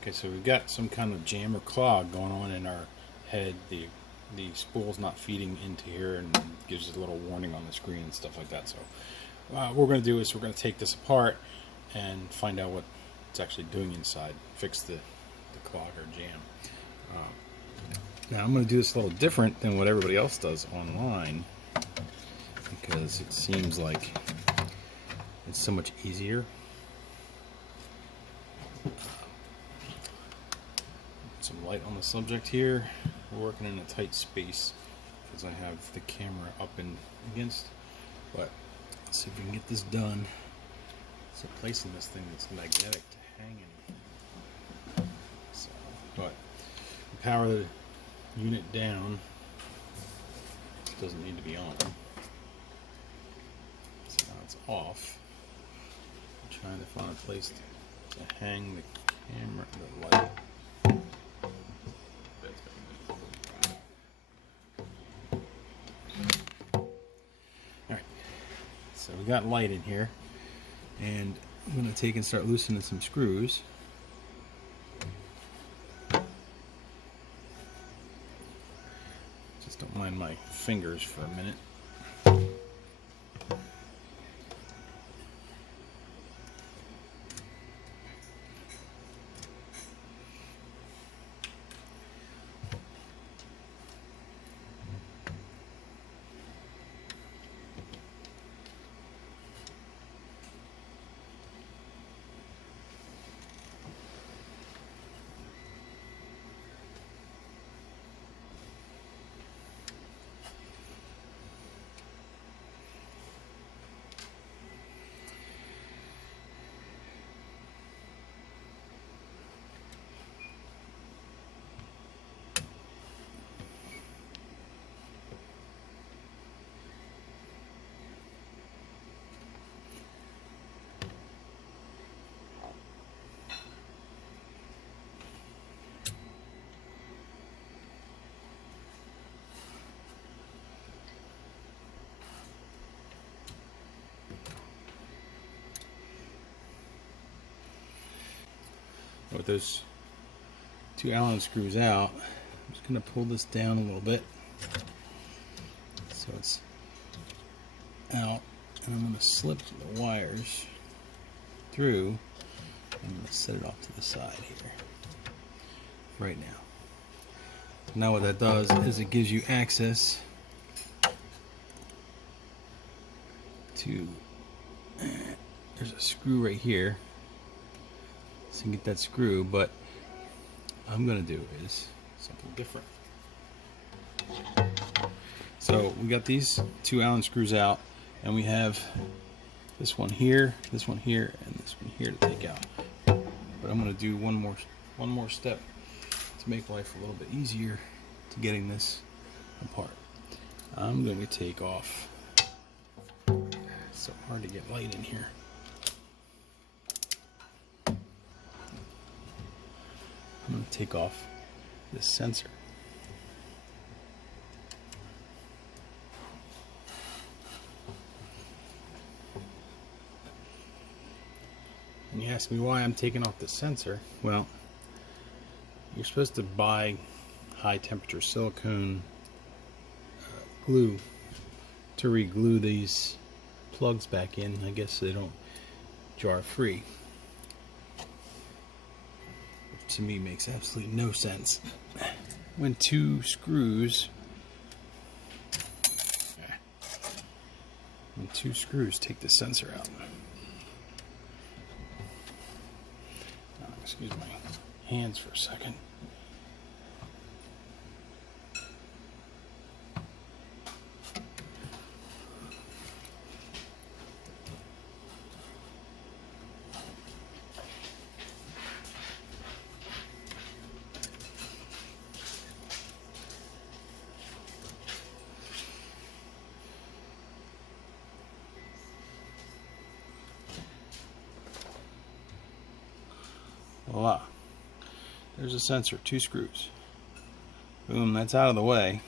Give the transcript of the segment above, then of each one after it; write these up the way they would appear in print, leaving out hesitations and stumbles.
Okay, so we've got some kind of jam or clog going on in our head. The spool's not feeding into here, and gives us a little warning on the screen and stuff like that. So what we're going to do is we're going to take this apart and find out what it's actually doing inside, fix the clog or jam. Now I'm going to do this a little different than what everybody else does online, because it seems like it's so much easier. Some light on the subject here. We're working in a tight space because I have the camera up and against, but let's see if we can get this done. So placing this thing that's magnetic to hang in. So, but power the unit down. This doesn't need to be on. So now it's off. I'm trying to find a place to hang the camera, the light. So we got light in here, and I'm going to take and start loosening some screws. Just don't mind my fingers for a minute. With those two Allen screws out, I'm just going to pull this down a little bit so it's out, and I'm going to slip the wires through. I'm going to set it off to the side here right now. Now what that does is it gives you access to, there's a screw right here. So you can get that screw, but what I'm going to do is something different. So we got these two Allen screws out, and we have this one here, and this one here to take out. But I'm going to do one more step to make life a little bit easier to getting this apart. I'm going to take off. It's so hard to get light in here. I'm going to take off this sensor. And you ask me why I'm taking off the sensor. Well, you're supposed to buy high temperature silicone glue to re-glue these plugs back in. I guess they don't jar free. To me makes absolutely no sense. When two screws take the sensor out. Excuse my hands for a second. Voila. There's a sensor, two screws. Boom, that's out of the way.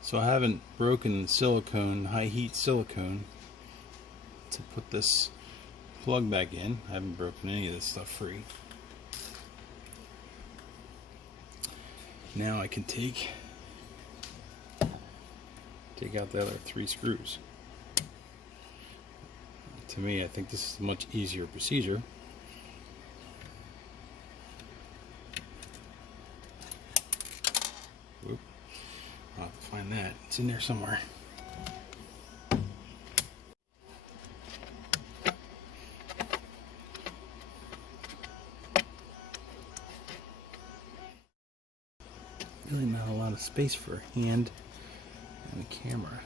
So I haven't broken silicone, high heat silicone, to put this plug back in. I haven't broken any of this stuff free. Now I can take out the other 3 screws. To me, I think this is a much easier procedure. Oop. I'll have to find that. It's in there somewhere. Really not a lot of space for a hand and a camera.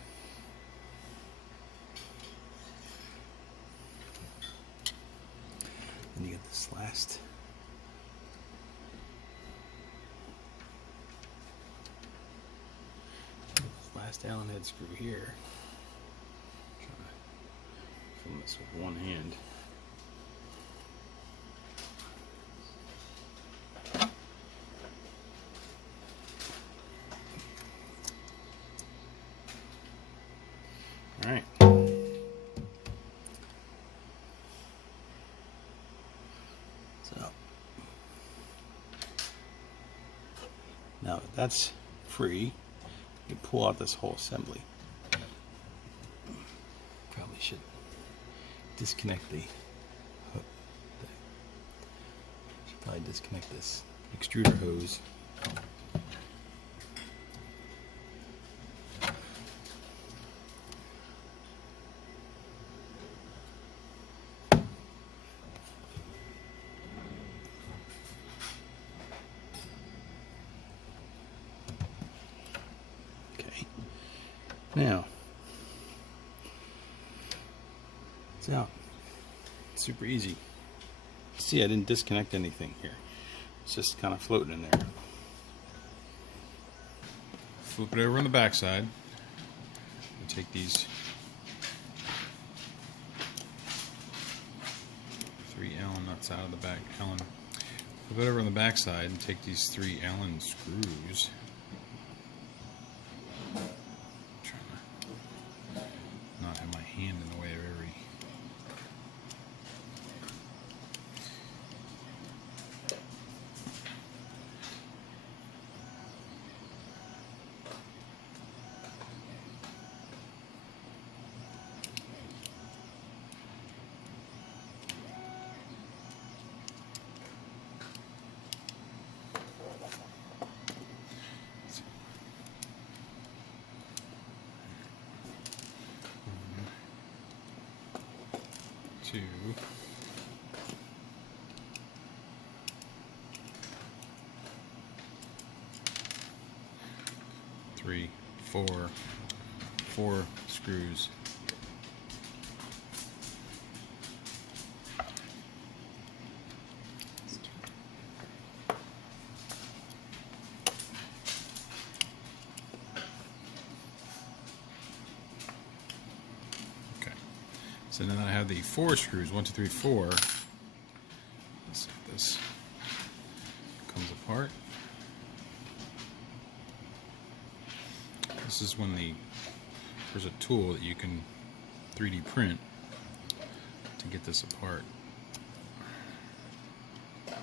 Then you get this last Allen head screw here. I'm trying to film this with one hand. All right. So now that that's free, you pull out this whole assembly. Probably should disconnect the hook. Should probably disconnect this extruder hose. Now, it's out. Super easy. See, I didn't disconnect anything here. It's just kind of floating in there. Flip it over on the back side. And take these 3 Allen nuts out of the back. Flip it over on the back side and take these 3 Allen screws. Hand in the way of every two, 3, 4 screws. So now that I have the 4 screws, 1, 2, 3, 4, let's see if this comes apart. This is when there's a tool that you can 3D print to get this apart. Okay.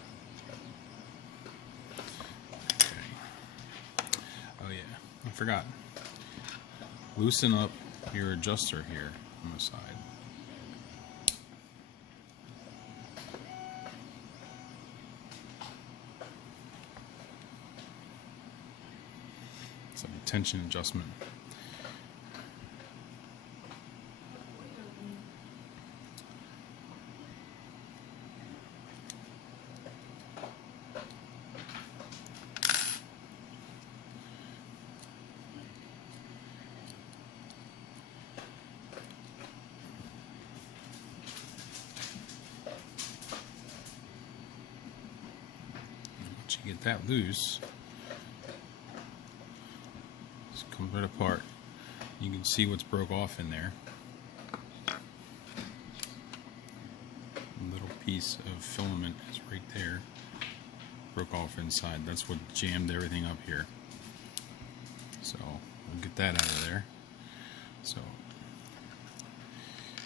Oh yeah, I forgot. Loosen up your adjuster here on the side. It's a tension adjustment. Once you get that loose, just comes right apart. You can see what's broke off in there. A little piece of filament is right there. Broke off inside. That's what jammed everything up here. So we'll get that out of there. So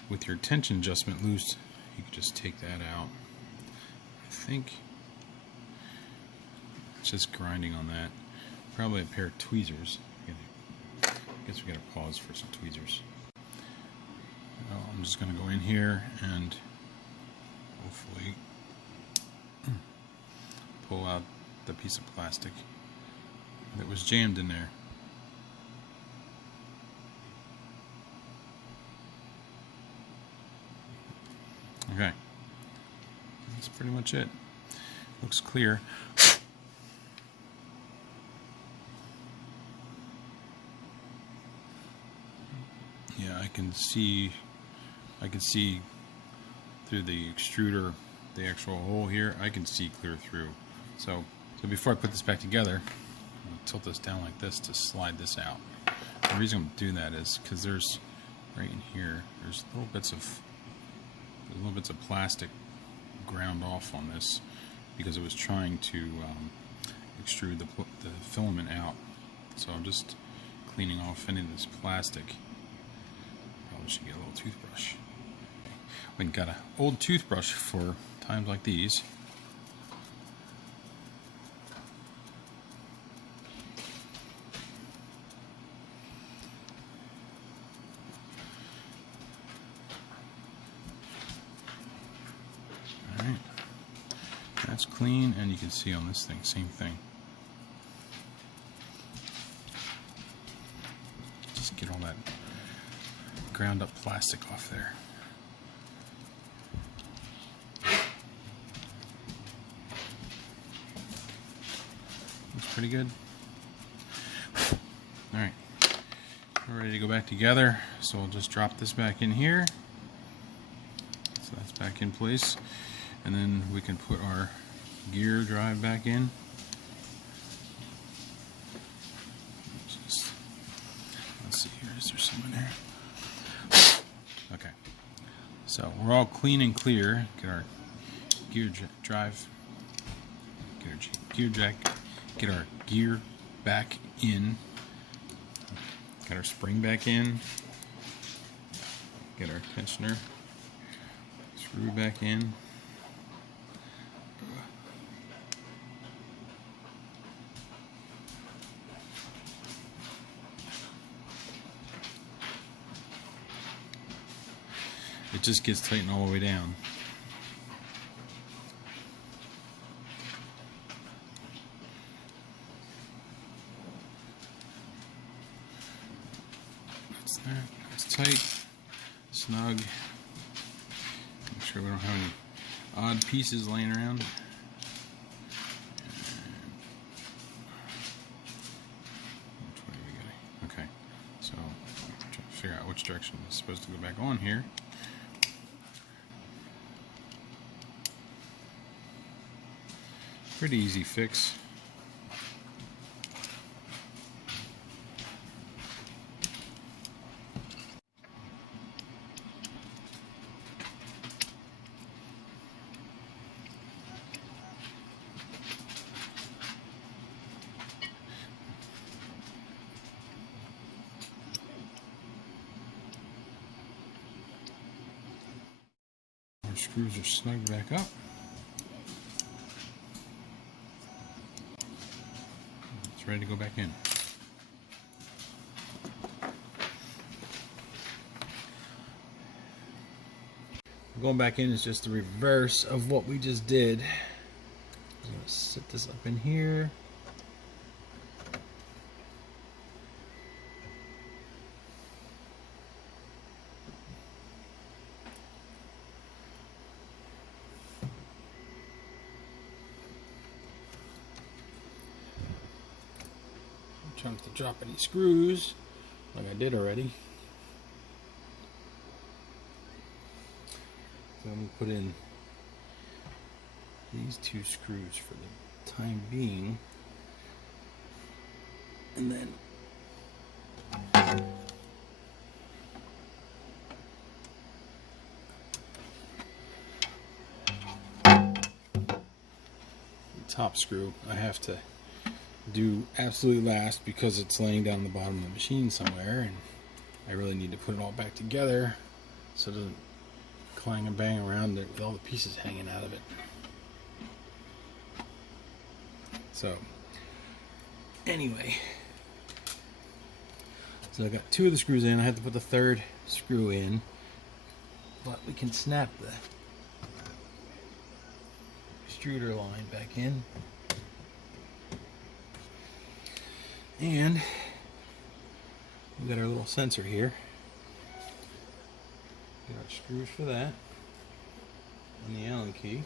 with your tension adjustment loose, you can just take that out. I think it's just grinding on that. probably a pair of tweezers. I guess we gotta pause for some tweezers. Well, I'm just gonna go in here and hopefully pull out the piece of plastic that was jammed in there. Okay, that's pretty much it. Looks clear. Yeah, I can see through the extruder, the actual hole here. I can see clear through. So before I put this back together, I'm gonna tilt this down like this to slide this out. The reason I'm doing that is because there's right in here, there's little bits of plastic ground off on this because it was trying to extrude the filament out. So I'm just cleaning off any of this plastic. Probably should get a little toothbrush. We've got an old toothbrush for times like these. Alright, that's clean, and you can see on this thing, same thing. Just get all that ground up plastic off there. Looks pretty good. Alright, we're ready to go back together, so we'll just drop this back in here. So that's back in place, and then we can put our gear drive back in. Let's see here, is there some in there? Okay, so we're all clean and clear. Get our gear drive, get our gear jack, get our gear back in, get our spring back in, get our tensioner screw back in. It just gets tightened all the way down. That's that. It's tight, snug. Make sure we don't have any odd pieces laying around. Which way are we going? Okay, so I'm trying to figure out which direction it's supposed to go back on here. Pretty easy fix. Our screws are snugged back up. Ready to go back in. Going back in is just the reverse of what we just did. I'm going to set this up in here. Try not to drop any screws like I did already. So I'm going to put in these two screws for the time being, and then the top screw I have to do absolutely last because it's laying down the bottom of the machine somewhere, and I really need to put it all back together so it doesn't clang and bang around with all the pieces hanging out of it. So Anyway, so I got 2 of the screws in. I had to put the 3rd screw in, but we can snap the extruder line back in. And we got our little sensor here. Get our screws for that, and the Allen key.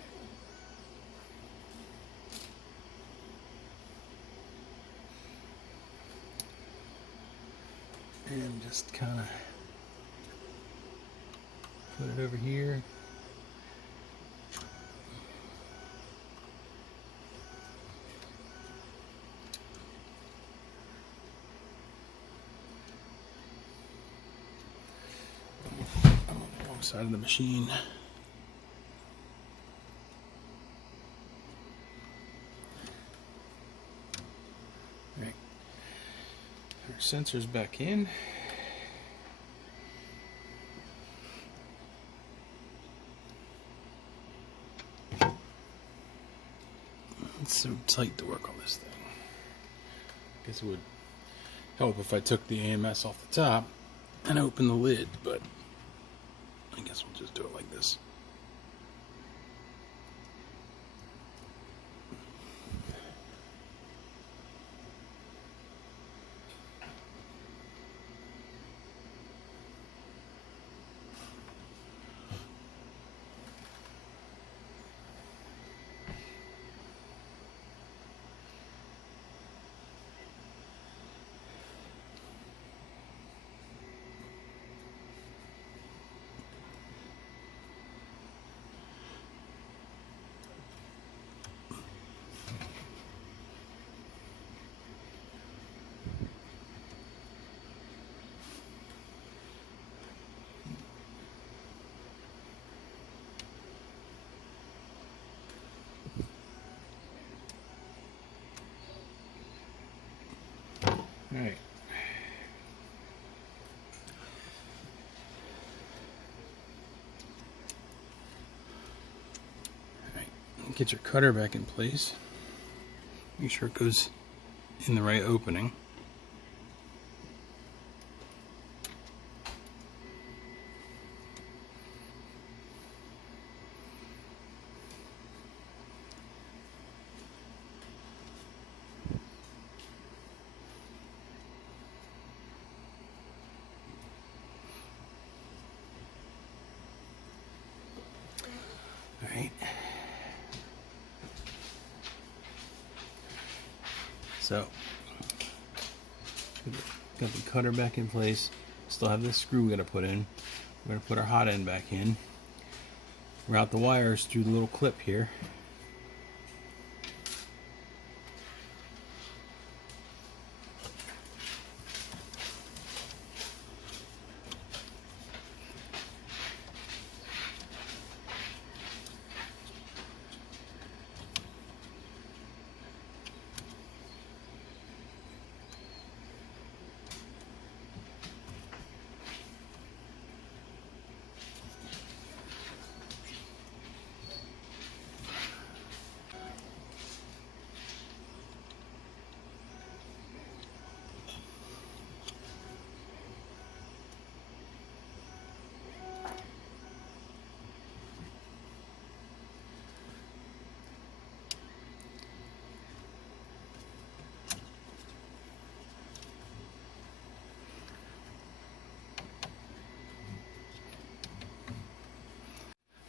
And just kind of put it over here. I'm on the wrong side of the machine. All right. Our sensor's back in. It's so tight to work on this thing. I guess it would help if I took the AMS off the top and opened the lid, but I guess we'll just do it like this. All right. Get your cutter back in place. Make sure it goes in the right opening. All right. So, got the cutter back in place. Still have this screw we got to put in. We're going to put our hot end back in. Route the wires through the little clip here.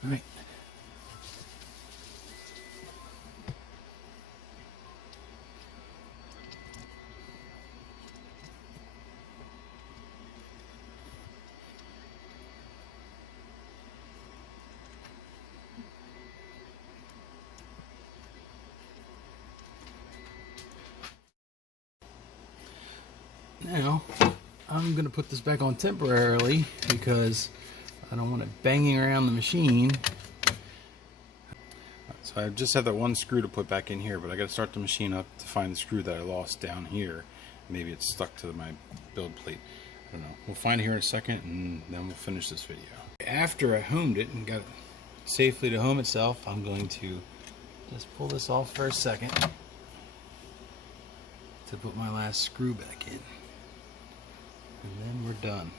All right. Now, I'm going to put this back on temporarily because I don't want it banging around the machine. So I just have that one screw to put back in here, but I got to start the machine up to find the screw that I lost down here. Maybe it's stuck to my build plate. I don't know. We'll find it here in a second, and then we'll finish this video. After I homed it and got it safely to home itself, I'm going to just pull this off for a second. to put my last screw back in. And then we're done.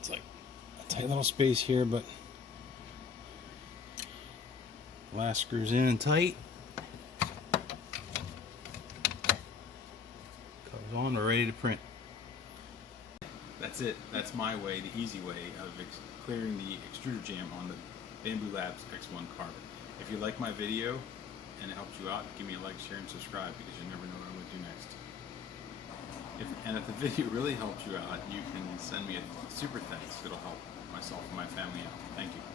It's like a tight little space here, but last screws in and tight. Covers on, we're ready to print. That's it. That's my way, the easy way of clearing the extruder jam on the Bambu Labs X1 carbon. If you like my video and it helped you out, give me a like, share, and subscribe, because you never know what I'm going to do next. If the video really helps you out, you can send me a super thanks. It'll help myself and my family out. Thank you.